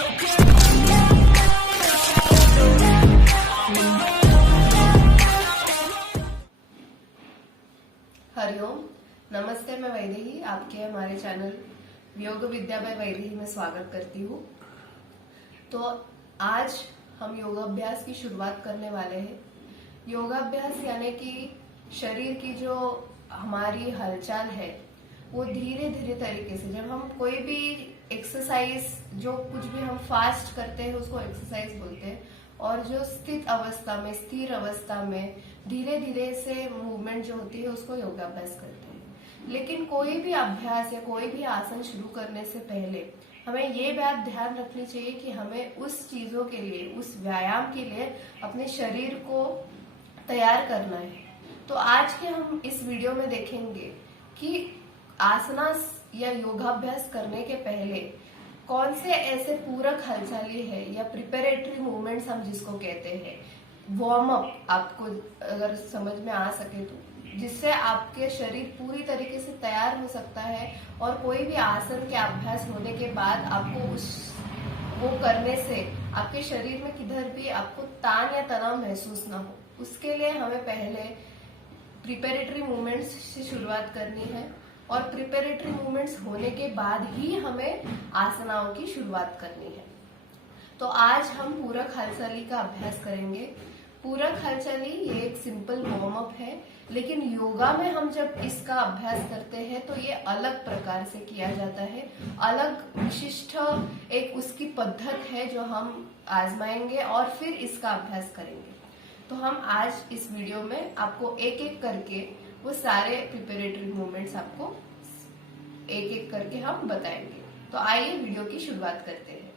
हरिओम, नमस्ते। मैं वैदेही आपके हमारे चैनल योग विद्या बाय वैदेही में स्वागत करती हूँ। तो आज हम योगाभ्यास की शुरुआत करने वाले हैं। योगाभ्यास यानी कि शरीर की जो हमारी हलचल है वो धीरे धीरे तरीके से, जब हम कोई भी एक्सरसाइज, जो कुछ भी हम फास्ट करते हैं उसको एक्सरसाइज बोलते हैं, और जो स्थिर अवस्था में धीरे धीरे से मूवमेंट जो होती है उसको योगाभ्यास करते हैं। लेकिन कोई भी अभ्यास या कोई भी आसन शुरू करने से पहले हमें ये बात ध्यान रखनी चाहिए कि हमें उस चीजों के लिए, उस व्यायाम के लिए अपने शरीर को तैयार करना है। तो आज के हम इस वीडियो में देखेंगे कि आसनास या योगाभ्यास करने के पहले कौन से ऐसे पूरक हलचलें है या प्रिपरेटरी मूवमेंट्स हम जिसको कहते हैं, वार्म अप, आपको अगर समझ में आ सके तो, जिससे आपके शरीर पूरी तरीके से तैयार हो सकता है और कोई भी आसन के अभ्यास होने के बाद आपको वो करने से आपके शरीर में किधर भी आपको तान या तनाव महसूस ना हो। उसके लिए हमें पहले प्रिपरेटरी मूवमेंट्स से शुरुआत करनी है और प्रिपरेटरी मूवमेंट्स होने के बाद ही हमें आसनाओं की शुरुआत करनी है। तो आज हम पूरक हलचली का अभ्यास करेंगे। पूरक हलचली ये एक सिंपल वार्म अप है, लेकिन योगा में हम जब इसका अभ्यास करते हैं तो ये अलग प्रकार से किया जाता है। अलग विशिष्ट एक उसकी पद्धत है जो हम आजमाएंगे और फिर इसका अभ्यास करेंगे। तो हम आज इस वीडियो में आपको एक एक करके वो सारे प्रिपरेटरी मूवमेंट्स आपको एक एक करके हम बताएंगे। तो आइए वीडियो की शुरुआत करते हैं।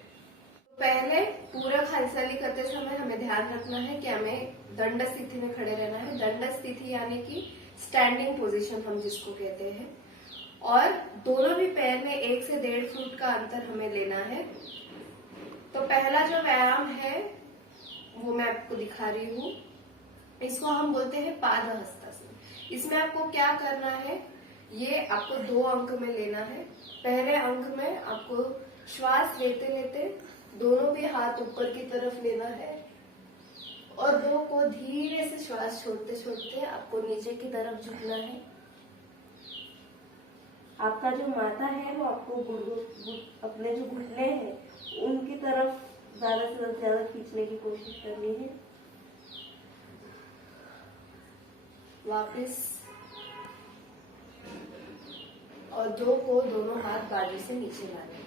पहले पूरक हलचली करते समय हमें ध्यान रखना है कि हमें दंड स्थिति में खड़े रहना है। दंड स्थिति यानी कि स्टैंडिंग पोजीशन हम जिसको कहते हैं, और दोनों भी पैर में 1 से 1.5 फुट का अंतर हमें लेना है। तो पहला जो व्यायाम है वो मैं आपको दिखा रही हूँ, इसको हम बोलते हैं पाद हस्तासन। इसमें आपको क्या करना है, ये आपको 2 अंक में लेना है। पहले अंक में आपको श्वास लेते लेते दोनों भी हाथ ऊपर की तरफ लेना है और 2 को धीरे से श्वास छोड़ते छोड़ते आपको नीचे की तरफ झुकना है। आपका जो माथा है वो आपको अपने जो घुटने हैं उनकी तरफ ज्यादा से ज्यादा खींचने की कोशिश करनी है। वापस, और 2 को दोनों हाथ बाजू से नीचे लाने।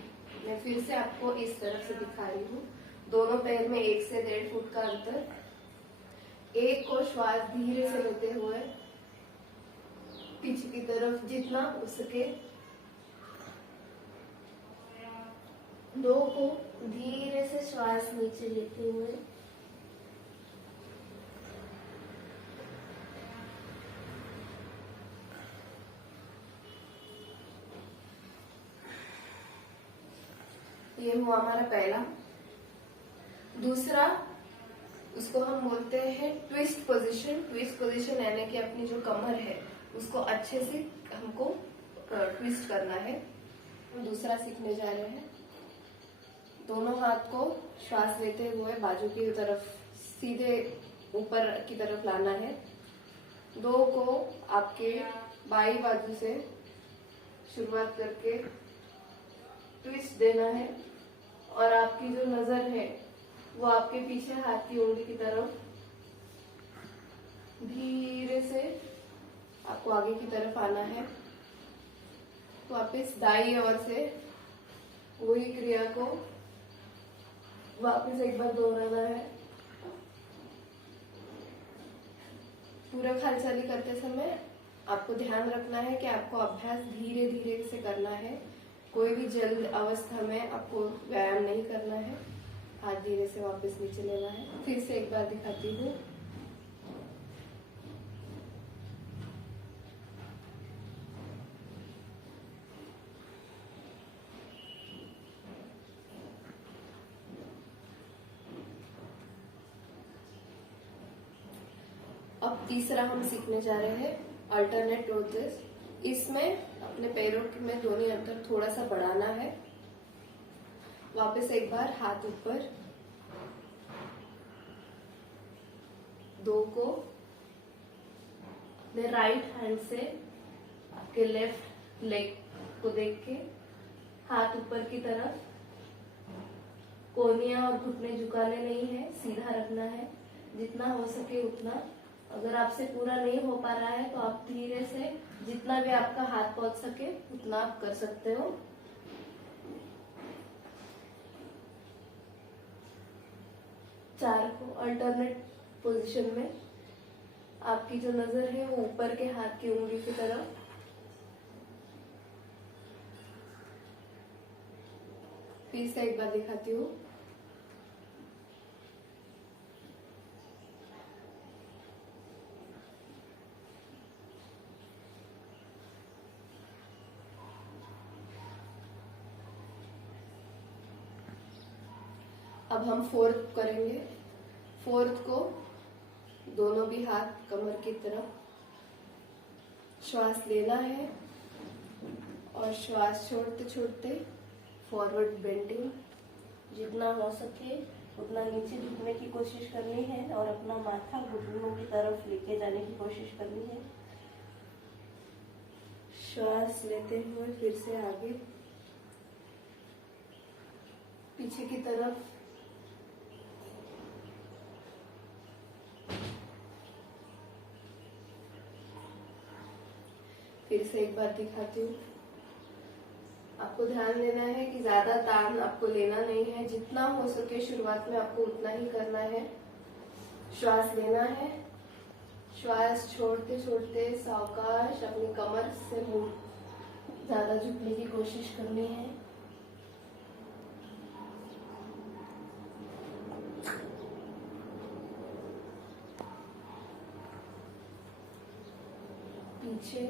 मैं फिर से आपको इस तरफ से दिखा रही हूँ। दोनों पैर में 1 से 1.5 फुट का अंतर। 1 को श्वास धीरे से लेते हुए पीछे की तरफ जितना हो सके, 2 को धीरे से श्वास नीचे लेते हुए ये हुआ हमारा पहला। दूसरा, उसको हम बोलते हैं ट्विस्ट पोजीशन। ट्विस्ट पोजीशन यानी कि अपनी जो कमर है उसको अच्छे से हमको ट्विस्ट करना है। दूसरा सीखने जा रहे हैं। दोनों हाथ को श्वास लेते हुए बाजू की तरफ सीधे ऊपर की तरफ लाना है। 2 को आपके बाई बाजू से शुरुआत करके ट्विस्ट देना है, और आपकी जो नजर है वो आपके पीछे हाथ की उंगली की तरफ धीरे से आपको आगे की तरफ आना है। वापस दाईं ओर से वही क्रिया को वापस एक बार दोहराना है। पूरक हलचली करते समय आपको ध्यान रखना है कि आपको अभ्यास धीरे धीरे से करना है। कोई भी जल्द अवस्था में आपको व्यायाम नहीं करना है। हाथ धीरे से वापस नीचे लेना है। फिर से एक बार दिखाती हूँ। अब तीसरा हम सीखने जा रहे हैं अल्टरनेट रोटेस। इसमें अपने पैरों में दोनों अंतर थोड़ा सा बढ़ाना है। वापस एक बार हाथ ऊपर, दो को अपने राइट हैंड से आपके लेफ्ट लेग को देख के हाथ ऊपर की तरफ, कोहनियां और घुटने झुकाने नहीं है, सीधा रखना है जितना हो सके उतना। अगर आपसे पूरा नहीं हो पा रहा है तो आप धीरे से जितना भी आपका हाथ पहुंच सके उतना आप कर सकते हो। चार को अल्टरनेट पोजीशन में आपकी जो नजर है वो ऊपर के हाथ की उंगली की तरफ, फिर से एक बार दिखाती हूँ। अब हम फोर्थ करेंगे। फोर्थ को दोनों भी हाथ कमर की तरफ, श्वास लेना है और श्वास छोड़ते छोड़ते फॉरवर्ड बेंडिंग, जितना हो सके उतना नीचे झुकने की कोशिश करनी है और अपना माथा घुटनों की तरफ लेके जाने की कोशिश करनी है। श्वास लेते हुए फिर से आगे पीछे की तरफ, फिर से एक बार दिखाती हूँ। आपको ध्यान देना है कि ज्यादा तान आपको लेना नहीं है, जितना हो सके शुरुआत में आपको उतना ही करना है। श्वास लेना है, श्वास छोड़ते छोड़ते सावकाश अपनी कमर से मुंह ज्यादा झुकने की कोशिश करनी है। पीछे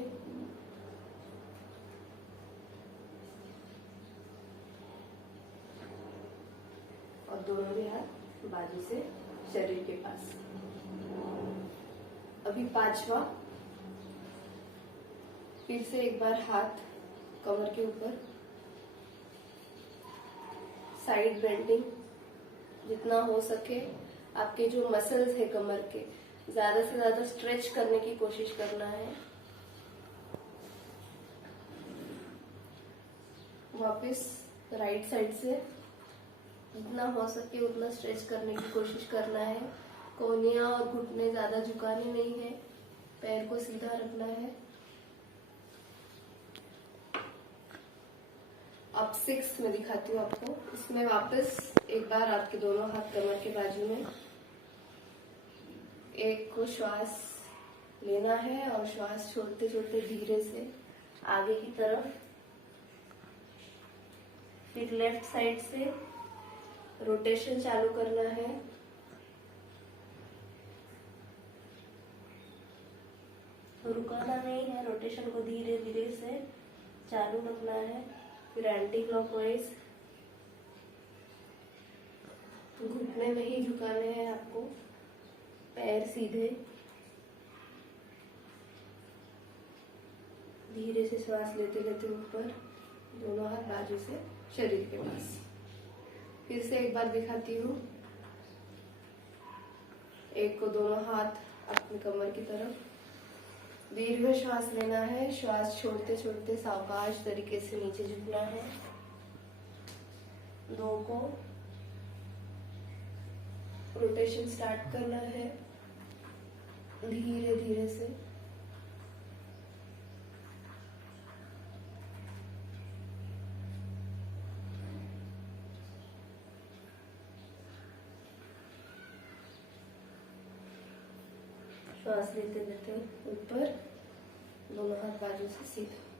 और दोनों भी हाथ बाजू से शरीर के पास। अभी पांचवा, फिर से एक बार हाथ कमर के ऊपर, साइड बेंडिंग, जितना हो सके आपके जो मसल्स है कमर के ज्यादा से ज्यादा स्ट्रेच करने की कोशिश करना है। वापस राइट साइड से जितना हो सके उतना स्ट्रेच करने की कोशिश करना है। कोहनियां और घुटने ज्यादा झुकाने नहीं है, पैर को सीधा रखना है। अब सिक्स में दिखाती हूँ आपको। इसमें वापस एक बार आपके दोनों हाथ कमर के बाजू में, एक को श्वास लेना है और श्वास छोड़ते छोड़ते धीरे से आगे की तरफ, फिर लेफ्ट साइड से रोटेशन चालू करना है। रुकाना नहीं है, रोटेशन को धीरे धीरे से चालू रखना है। फिर एंटी क्लॉकवाइज, घुटने नहीं झुकाने हैं आपको, पैर सीधे, धीरे से श्वास लेते लेते ऊपर, दोनों हाथ बाजू से शरीर के पास। फिर से एक बार दिखाती हूँ। एक को दोनों हाथ अपनी कमर की तरफ, दीर्घ श्वास लेना है, श्वास छोड़ते छोड़ते सावकाश तरीके से नीचे झुकना है। दो को रोटेशन स्टार्ट करना है धीरे धीरे से। श्वास लेते लेते ऊपर, दोनों हाथ बाजू से सीधा।